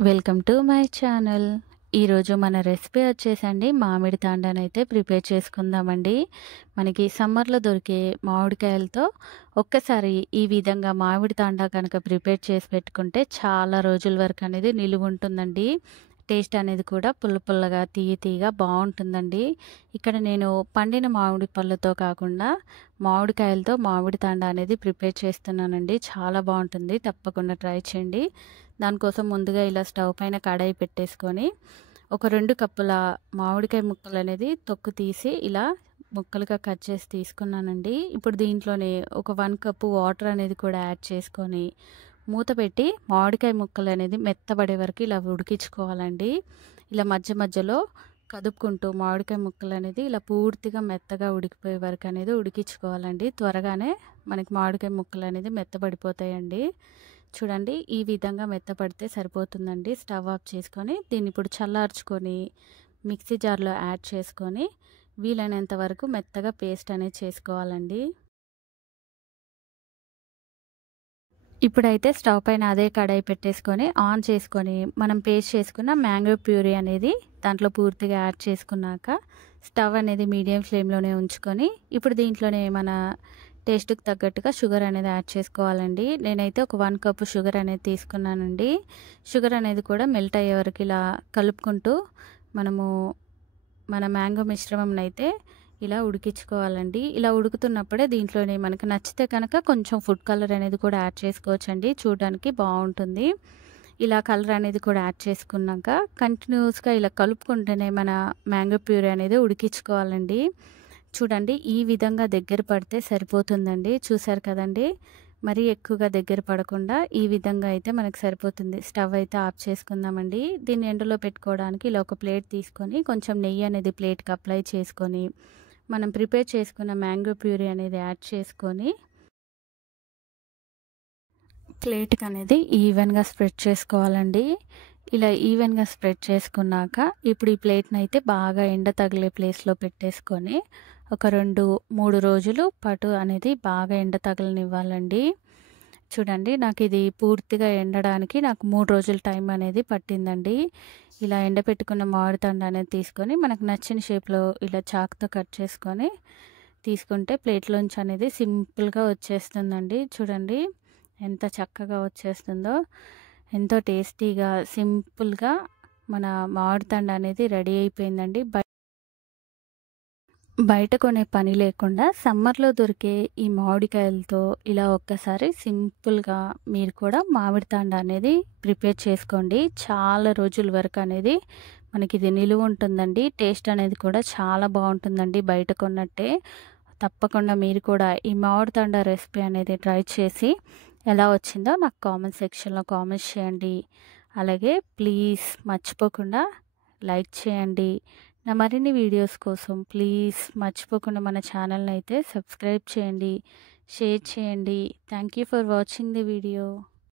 Welcome to my channel. ఈరోజు మన recipe వచ్చేసండి మామిడి తాండానైతే ప్రిపేర్ చేసుకుందామండి. మనకి సమ్మర్‌లో దొరికే మామిడికాయలతో ఒక్కసారి ఈ విధంగా మామిడి తాండా కనుక ప్రిపేర్ చేసి పెట్టుకుంటే చాలా రోజుల వరకు అనేది నిలువుంటుందండి. టేస్ట్ అనేది కూడా పుల్ల పుల్లగా, తియ్య తియ్యగా బావుంటుందండి. ఇక్కడ నేను పండిన మామిడి పళ్ళతో కాకుండా మామిడికాయలతో మామిడి తాండా అనేది ప్రిపేర్ చేస్తున్నానండి. చాలా బావుంటుంది. తప్పకుండా ట్రై చేయండి. దానికోసం ముందుగా ఇలా స్టవ్ పైన కడాయి పెట్టేసుకొని ఒక 2 కప్పుల మామిడికాయ ముక్కలనేది తొక్కు తీసి ఇలా ముక్కలుగా కట్ చేసి తీసుకున్నానండి. ఇప్పుడు దీంట్లోనే ఒక 1 కప్పు వాటర్ అనేది కూడా యాడ్ చేసుకొని మూత పెట్టి మామిడికాయ ముక్కలనేది మెత్తబడే వరకు ఇలా ఉడికించుకోవాలండి. ఇలా మధ్య మధ్యలో కదుపుకుంటూ మామిడికాయ ముక్కలనేది ఇలా పూర్తిగా మెత్తగా ఉడికిపోయే వరకు అనేది ఉడికించుకోవాలండి. త్వరగానే మనకి మామిడికాయ ముక్కలనేది మెత్తబడిపోతాయండి. చూడండి ఈ విధంగా మెత్తపడితే సరిపోతుందండి. స్టవ్ ఆఫ్ చేసుకొని దీన్ని ఇప్పుడు చల్లార్చుకొని మిక్సీ జార్‌లో యాడ్ చేసుకొని వీలైనంత వరకు మెత్తగా పేస్ట్ అనేది చేసుకోవాలండి. ఇప్పుడైతే స్టవ్ పైన అదే కడాయి పెట్టేసుకొని ఆన్ చేసుకొని మనం పేస్ట్ చేసుకున్న మ్యాంగో ప్యూరీ అనేది దాంట్లో పూర్తిగా యాడ్ చేసుకున్నాక స్టవ్ అనేది మీడియం ఫ్లేమ్‌లోనే ఉంచుకొని ఇప్పుడు దీంట్లోనే మన టేస్ట్‌కి తగ్గట్టుగా షుగర్ అనేది యాడ్ చేసుకోవాలండి. నేనైతే ఒక 1 కప్పు షుగర్ అనేది తీసుకున్నానండి. షుగర్ అనేది కూడా మెల్ట్ అయ్యే వరకు ఇలా కలుపుకుంటూ మనము మన మ్యాంగో మిశ్రమంనైతే ఇలా ఉడికించుకోవాలండి. ఇలా ఉడుకుతున్నప్పుడే దీంట్లోనే మనకు నచ్చితే కనుక కొంచెం ఫుడ్ కలర్ అనేది కూడా యాడ్ చేసుకోవచ్చండి. చూడడానికి బావుంటుంది. ఇలా కలర్ అనేది కూడా యాడ్ చేసుకున్నాక కంటిన్యూస్‌గా ఇలా కలుపుకుంటూనే మన మ్యాంగో ప్యూరీ అనేది ఉడికించుకోవాలండి. చూడండి ఈ విధంగా దగ్గర పడితే సరిపోతుందండి. చూసారు కదండీ! మరీ ఎక్కువగా దగ్గర పడకుండా ఈ విధంగా అయితే మనకు సరిపోతుంది. స్టవ్ అయితే ఆఫ్ చేసుకుందామండి. దీన్ని ఎండలో పెట్టుకోవడానికి ఇలా ఒక ప్లేట్ తీసుకొని కొంచెం నెయ్యి అనేది ప్లేట్‌కి అప్లై చేసుకొని మనం ప్రిపేర్ చేసుకున్న మ్యాంగో ప్యూరీ అనేది యాడ్ చేసుకొని ప్లేట్‌కి అనేది ఈవెన్‌గా స్ప్రెడ్ చేసుకోవాలండి. ఇలా ఈవెన్‌గా స్ప్రెడ్ చేసుకున్నాక ఇప్పుడు ఈ ప్లేట్‌నైతే బాగా ఎండ తగిలే ప్లేస్‌లో పెట్టేసుకొని ఒక 2, 3 రోజులు పాటు అనేది బాగా ఎండ తగలనివ్వాలండి. చూడండి నాకు ఇది పూర్తిగా ఎండడానికి నాకు 3 రోజుల టైం అనేది పట్టిందండి. ఇలా ఎండబెట్టుకున్న మామిడి తాండా అనేది తీసుకొని మనకు నచ్చిన షేప్‌లో ఇలా చాకుతో కట్ చేసుకొని తీసుకుంటే ప్లేట్‌లోంచి అనేది సింపుల్‌గా వచ్చేస్తుందండి. చూడండి ఎంత చక్కగా వచ్చేస్తుందో. ఎంతో టేస్టీగా, సింపుల్‌గా మన మామిడి తాండా అనేది రెడీ అయిపోయిందండి. బయట కొనే పని లేకుండా సమ్మర్‌లో దొరికే ఈ మామిడికాయలతో ఇలా ఒక్కసారి సింపుల్‌గా మీరు కూడా మామిడి తాండా అనేది ప్రిపేర్ చేసుకోండి. చాలా రోజుల వరకు అనేది మనకిది నిలువ ఉంటుందండి. టేస్ట్ అనేది కూడా చాలా బావుంటుందండి బయట కొన్నట్టే. తప్పకుండా మీరు కూడా ఈ మామిడి తాండా రెసిపీ అనేది ట్రై చేసి ఎలా వచ్చిందో నాకు కామెంట్ సెక్షన్‌లో కామెంట్స్ చేయండి. అలాగే ప్లీజ్ మర్చిపోకుండా లైక్ చేయండి. నా మరిన్ని వీడియోస్ కోసం ప్లీజ్ మర్చిపోకుండా మన ఛానల్‌ని అయితే సబ్స్క్రైబ్ చేయండి, షేర్ చేయండి. Thank you for watching the video.